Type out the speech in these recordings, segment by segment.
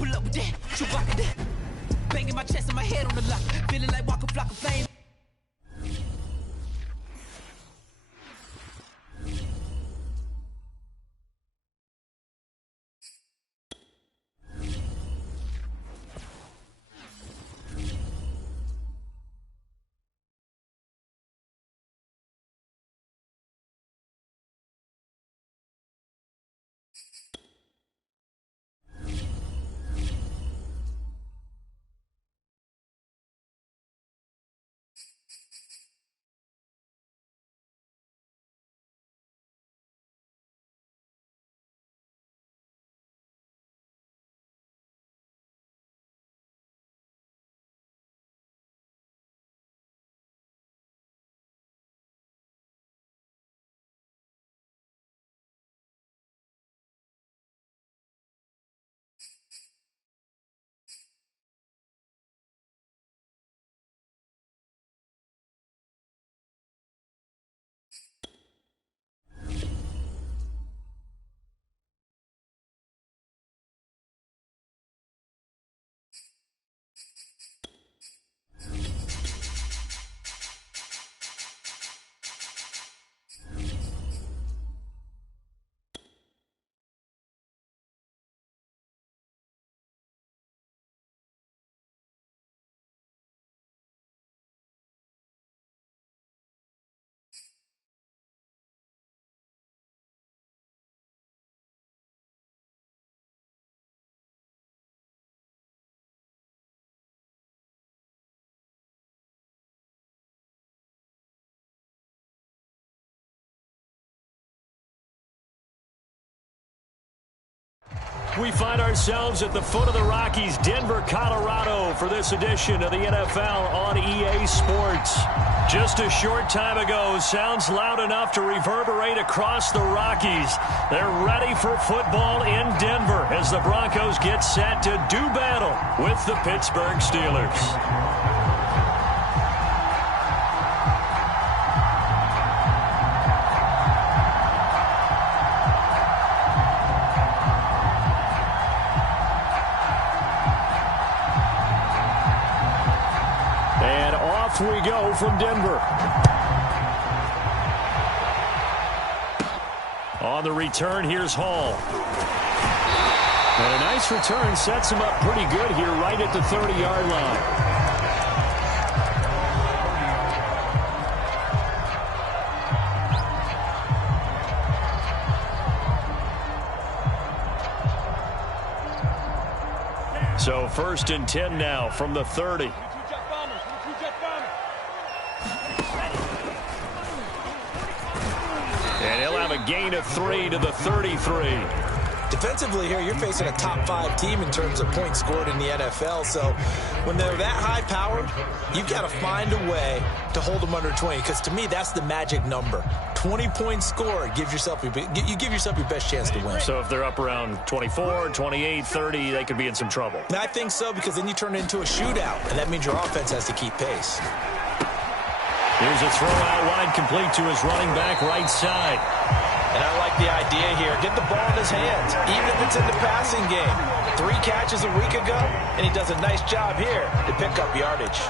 Pull up with that, Chewbacca that. Banging my chest and my head on the lock. Feeling like Waka Flocka Flame. We find ourselves at the foot of the Rockies, Denver, Colorado, for this edition of the NFL on EA Sports. Just a short time ago, sounds loud enough to reverberate across the Rockies. They're ready for football in Denver as the Broncos get set to do battle with the Pittsburgh Steelers. We go from Denver. On the return, here's Hall. And a nice return sets him up pretty good here right at the 30-yard line. So 1st and 10 now from the 30. And he'll have a gain of 3 to the 33. Defensively here, you're facing a top-5 team in terms of points scored in the NFL. So when they're that high-powered, you've got to find a way to hold them under 20. Because to me, that's the magic number. 20 points scored, you give yourself your best chance to win. So if they're up around 24, 28, 30, they could be in some trouble. And I think so, because then you turn it into a shootout, and that means your offense has to keep pace. Here's a throw out wide, complete to his running back right side. And I like the idea here. Get the ball in his hands, even if it's in the passing game. 3 catches a week ago, and he does a nice job here to pick up yardage.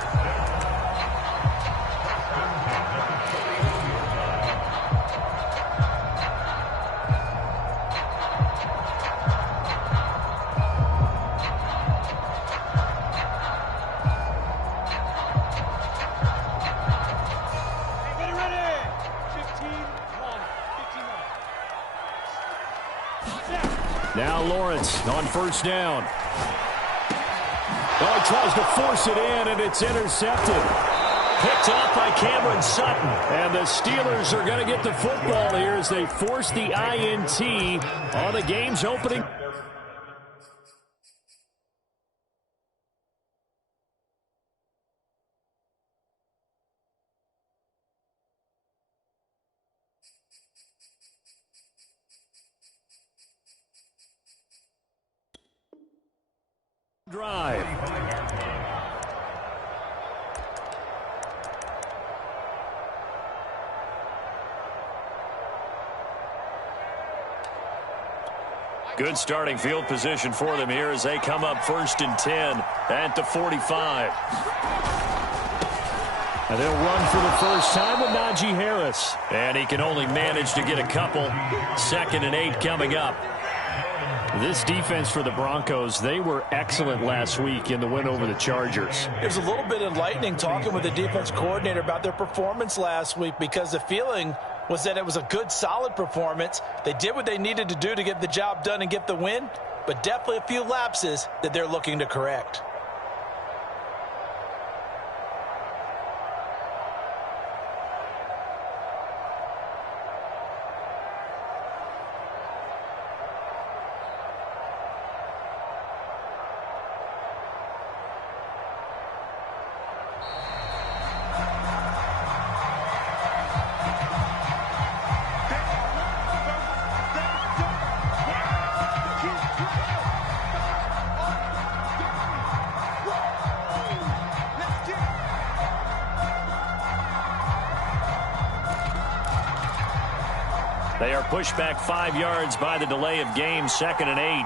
Now Lawrence on 1st down. Oh, he tries to force it in, and it's intercepted. Picked off by Cameron Sutton. And the Steelers are going to get the football here as they force the INT on the game's opening. Drive. Good starting field position for them here as they come up 1st and 10 at the 45. And they'll run for the first time with Najee Harris. And he can only manage to get a couple. 2nd and 8 coming up. This defense for the Broncos, they were excellent last week in the win over the Chargers. It was a little bit enlightening talking with the defense coordinator about their performance last week, because the feeling was that it was a good, solid performance. They did what they needed to do to get the job done and get the win, but definitely a few lapses that they're looking to correct. They are pushed back 5 yards by the delay of game, 2nd and 8.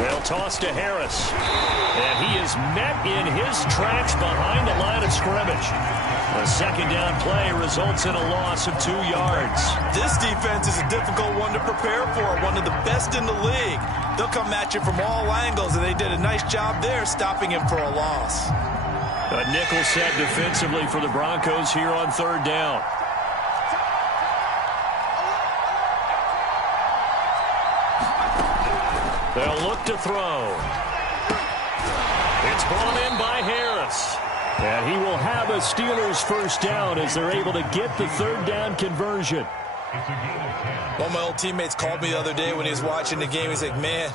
They'll toss to Harris. And he is met in his tracks behind the line of scrimmage. A 2nd down play results in a loss of 2 yards. This defense is a difficult one to prepare for, one of the best in the league. They'll come at you from all angles, and they did a nice job there stopping him for a loss. A nickel set defensively for the Broncos here on 3rd down. They'll look to throw. It's brought in by Harris. And he will have a Steelers first down as they're able to get the 3rd down conversion. One of my old teammates called me the other day when he was watching the game. He's like, man,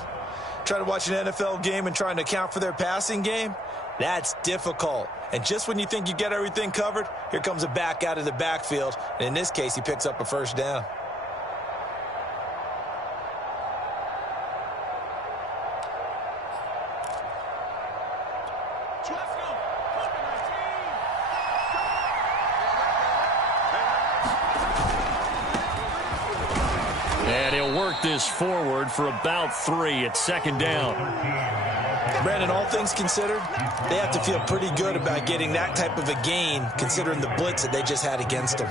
trying to watch an NFL game and trying to account for their passing game, that's difficult. And just when you think you get everything covered, here comes a back out of the backfield. And in this case, he picks up a first down. And he'll work this forward for about 3 at 2nd down. Brandon, all things considered, they have to feel pretty good about getting that type of a gain, considering the blitz that they just had against them.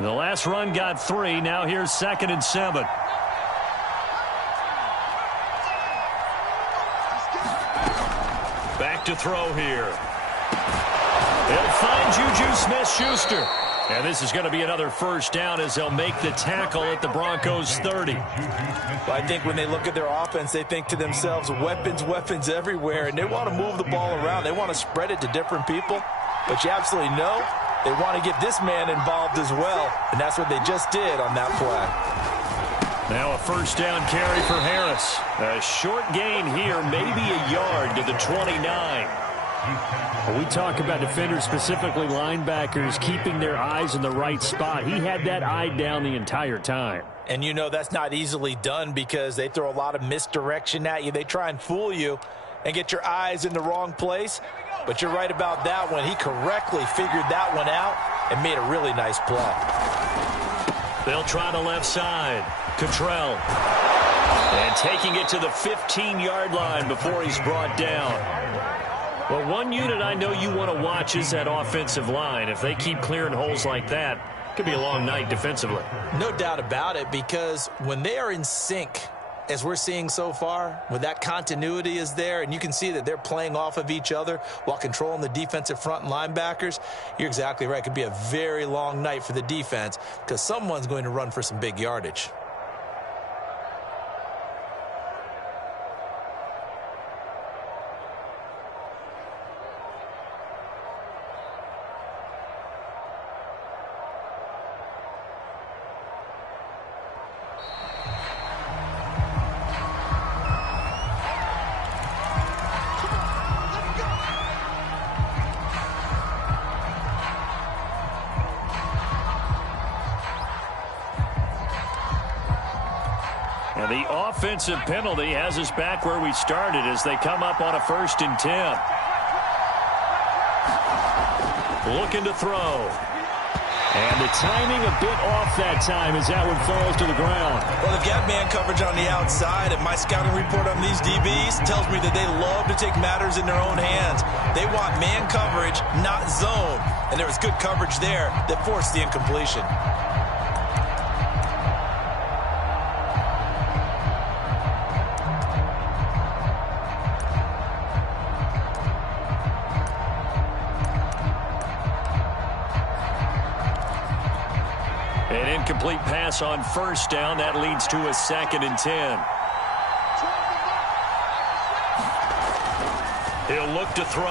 The last run got 3. Now here's 2nd and 7. Back to throw here. He'll find Juju Smith-Schuster. And this is going to be another first down as they'll make the tackle at the Broncos 30. Well, I think when they look at their offense, they think to themselves, weapons, weapons everywhere, and they want to move the ball around. They want to spread it to different people. But you absolutely know they want to get this man involved as well, and that's what they just did on that play. Now a first down carry for Harris. A short gain here, maybe a yard to the 29. When we talk about defenders, specifically linebackers, keeping their eyes in the right spot, he had that eye down the entire time. And you know that's not easily done because they throw a lot of misdirection at you. They try and fool you and get your eyes in the wrong place. But you're right about that one. He correctly figured that one out and made a really nice play. They'll try the left side. Cottrell. And taking it to the 15-yard line before he's brought down. Well, one unit I know you want to watch is that offensive line. If they keep clearing holes like that, it could be a long night defensively. No doubt about it, because when they are in sync, as we're seeing so far, when that continuity is there, and you can see that they're playing off of each other while controlling the defensive front and linebackers, you're exactly right. It could be a very long night for the defense because someone's going to run for some big yardage. And the offensive penalty has us back where we started as they come up on a 1st and 10. Looking to throw. And the timing a bit off that time as that one falls to the ground. Well, they've got man coverage on the outside, and my scouting report on these DBs tells me that they love to take matters in their own hands. They want man coverage, not zone. And there was good coverage there that forced the incompletion. An incomplete pass on 1st down. That leads to a 2nd and 10. He'll look to throw.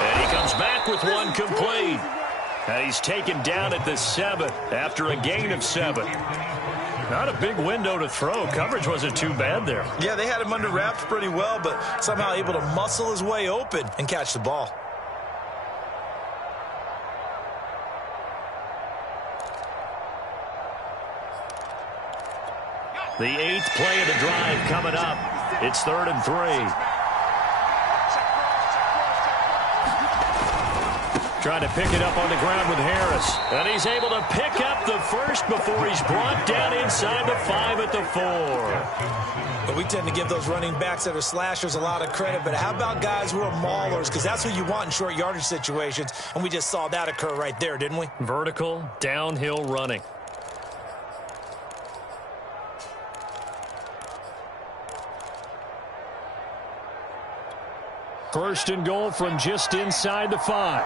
And he comes back with one complete. And he's taken down at the 7 after a gain of 7. Not a big window to throw. Coverage wasn't too bad there. Yeah, they had him under wraps pretty well, but somehow able to muscle his way open and catch the ball. The 8th play of the drive coming up. It's 3rd and 3. Trying to pick it up on the ground with Harris. And he's able to pick up the 1st before he's brought down inside the 5 at the 4. But we tend to give those running backs that are slashers a lot of credit. But how about guys who are maulers? Because that's what you want in short yardage situations. And we just saw that occur right there, didn't we? Vertical, downhill running. First and goal from just inside the 5.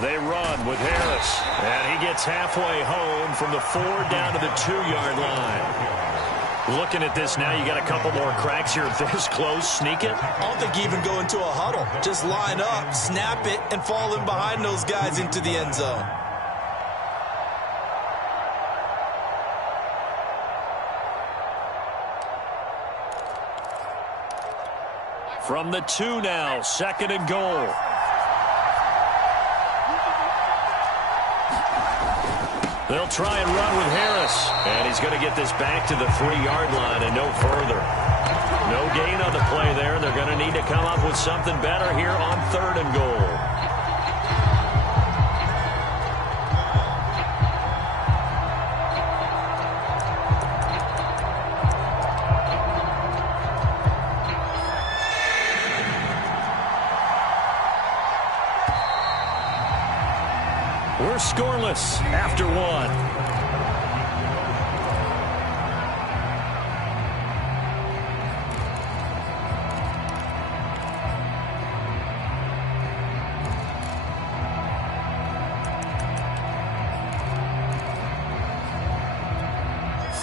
They run with Harris. And he gets halfway home from the 4 down to the 2-yard line. Looking at this now, you got a couple more cracks here this close. Sneak it. I don't think you even go into a huddle. Just line up, snap it, and fall in behind those guys into the end zone. From the 2 now, 2nd and goal. They'll try and run with Harris. And he's going to get this back to the 3-yard line and no further. No gain on the play there. They're going to need to come up with something better here on 3rd and goal. We're scoreless after 1.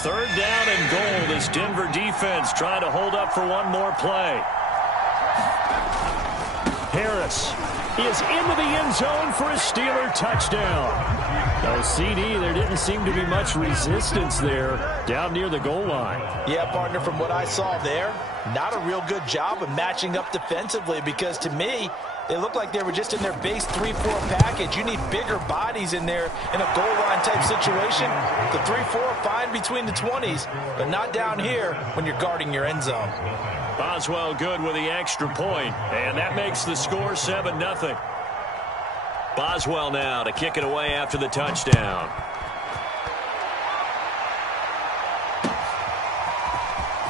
Third down and goal. This Denver defense trying to hold up for one more play. Harris is into the end zone for a Steeler touchdown. No CD, there didn't seem to be much resistance there down near the goal line. Yeah, partner, from what I saw there, not a real good job of matching up defensively because to me, they look like they were just in their base 3-4 package. You need bigger bodies in there in a goal line type situation. The 3-4 fine between the 20s, but not down here when you're guarding your end zone. Boswell good with the extra point, and that makes the score 7-0. Boswell now to kick it away after the touchdown.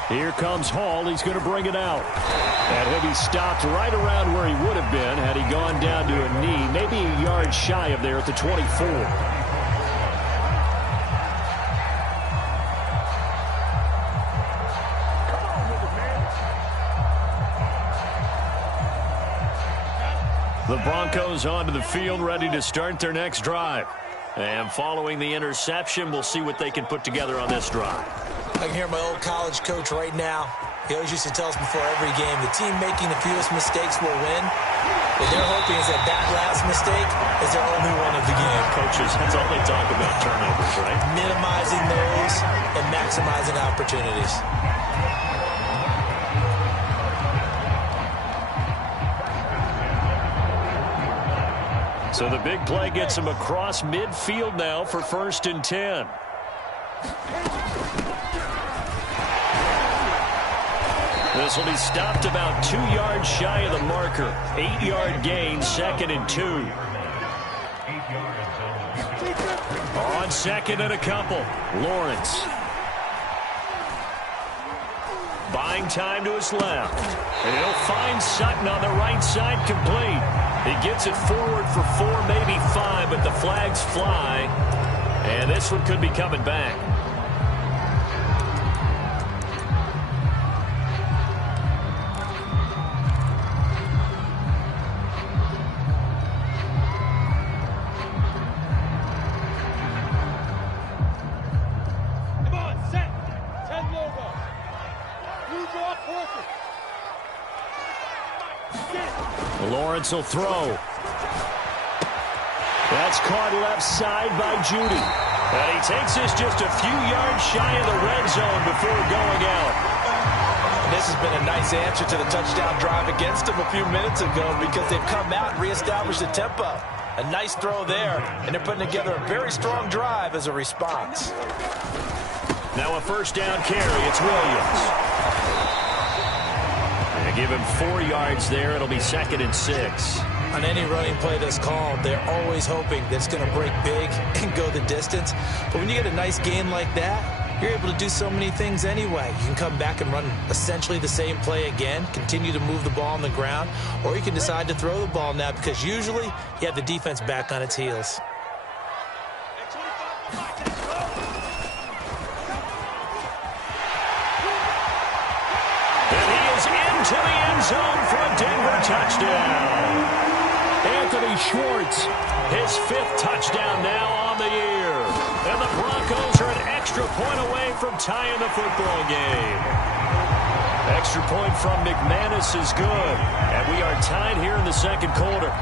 Here comes Hall. He's going to bring it out. And he'll be stopped right around where he would have been had he gone down to a knee, maybe a yard shy of there at the 24. The Broncos onto the field, ready to start their next drive. And following the interception, we'll see what they can put together on this drive. I can hear my old college coach right now. He always used to tell us before every game, the team making the fewest mistakes will win. What they're hoping is that that last mistake is their only one of the game. Coaches, that's all they talk about, turnovers, right? Minimizing those and maximizing opportunities. So the big play gets him across midfield now for 1st and 10. This will be stopped about 2 yards shy of the marker. 8-yard gain, 2nd and 2. On 2nd and a couple, Lawrence. Buying time to his left. And he'll find Sutton on the right side, complete. He gets it forward for 4, maybe 5, but the flags fly. And this one could be coming back. Lawrence will throw. That's caught left side by Judy. And he takes this just a few yards shy of the red zone before going out. This has been a nice answer to the touchdown drive against them a few minutes ago because they've come out and reestablished the tempo. A nice throw there, and they're putting together a very strong drive as a response. Now a 1st down carry. It's Williams. Give him 4 yards there. It'll be 2nd and 6. On any running play that's called, they're always hoping that it's going to break big and go the distance. But when you get a nice gain like that, you're able to do so many things anyway. You can come back and run essentially the same play again, continue to move the ball on the ground, or you can decide to throw the ball now because usually you have the defense back on its heels. To the end zone for a Denver touchdown. Anthony Schwartz, his 5th touchdown now on the year. And the Broncos are an extra point away from tying the football game. Extra point from McManus is good. And we are tied here in the 2nd quarter.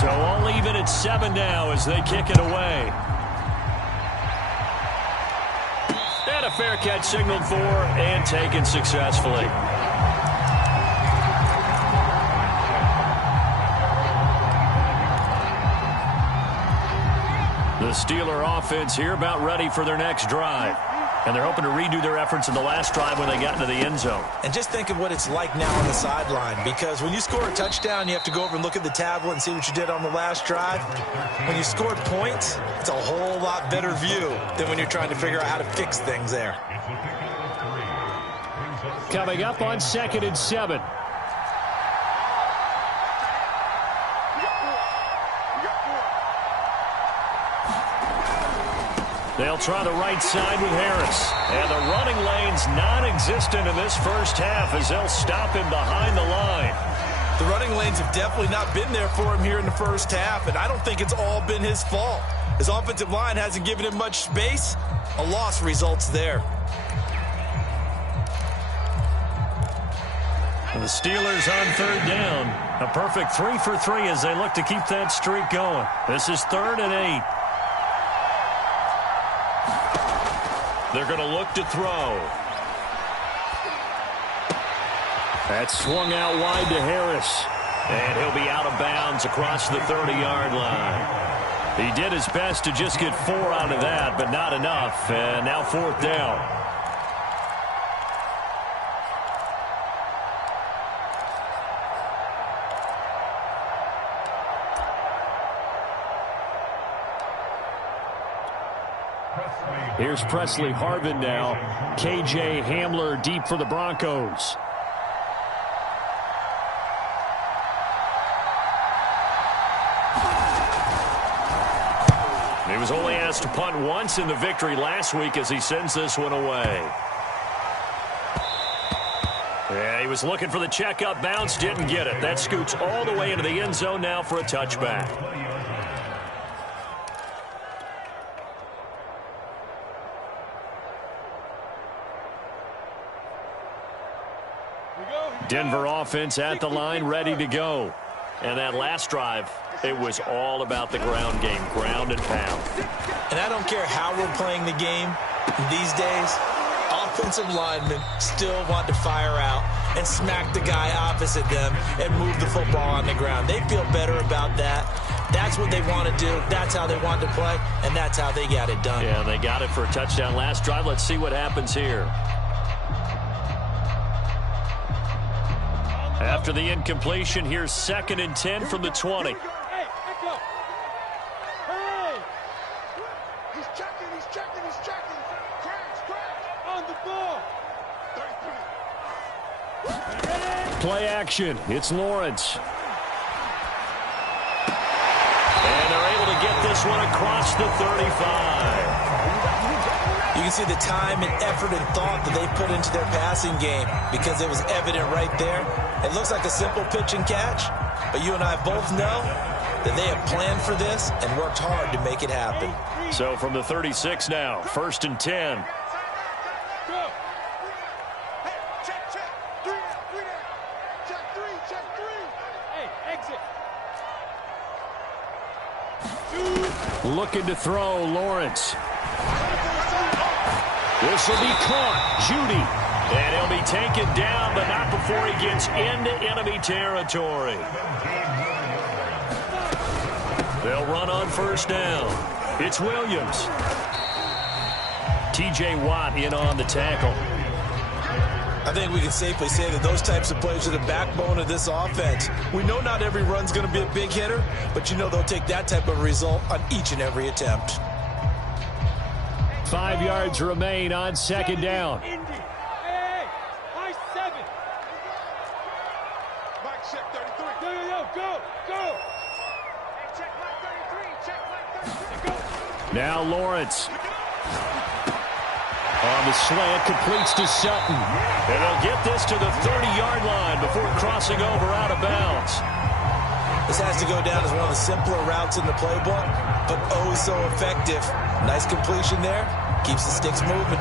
So all even at 7 now as they kick it away. And a fair catch signaled for and taken successfully. The Steeler offense here about ready for their next drive. And they're hoping to redo their efforts in the last drive when they got into the end zone. And just think of what it's like now on the sideline, because when you score a touchdown, you have to go over and look at the tablet and see what you did on the last drive. When you scored points, it's a whole lot better view than when you're trying to figure out how to fix things there. Coming up on 2nd and 7. They'll try the right side with Harris. And the running lane's non-existent in this first half as they'll stop him behind the line. The running lanes have definitely not been there for him here in the first half, and I don't think it's all been his fault. His offensive line hasn't given him much space. A loss results there. And the Steelers on 3rd down. A perfect 3 for 3 as they look to keep that streak going. This is 3rd and 8. They're going to look to throw. That's swung out wide to Harris. And he'll be out of bounds across the 30-yard line. He did his best to just get 4 out of that, but not enough. And now 4th down. Here's Presley Harvin now. K.J. Hamler deep for the Broncos. He was only asked to punt once in the victory last week as he sends this one away. Yeah, he was looking for the checkup bounce, didn't get it. That scoots all the way into the end zone now for a touchback. Denver offense at the line, ready to go. And that last drive, It was all about the ground game, ground and pound. And I don't care how we're playing the game these days, offensive linemen still want to fire out and smack the guy opposite them and move the football on the ground. They feel better about that. That's what they want to do. That's how they want to play, and that's how they got it done. Yeah, they got it for a touchdown last drive. Let's see what happens here. After the incompletion, here's 2nd and 10 from the 20. Play action. It's Lawrence. And they're able to get this one across the 35. You can see the time and effort and thought that they put into their passing game because it was evident right there. It looks like a simple pitch and catch, but you and I both know that they have planned for this and worked hard to make it happen. So from the 36 now, 1st and 10. Looking to throw, Lawrence. This will be caught. Judy. And he'll be taken down, but not before he gets into enemy territory. They'll run on 1st down. It's Williams. T.J. Watt in on the tackle. I think we can safely say that those types of plays are the backbone of this offense. We know not every run's going to be a big hitter, but you know they'll take that type of result on each and every attempt. 5 yards remain on 2nd down. Now Lawrence. On the slant, completes to Sutton. And they'll get this to the 30-yard line before crossing over out of bounds. This has to go down as one of the simpler routes in the playbook, but oh so effective. Nice completion there. Keeps the sticks moving.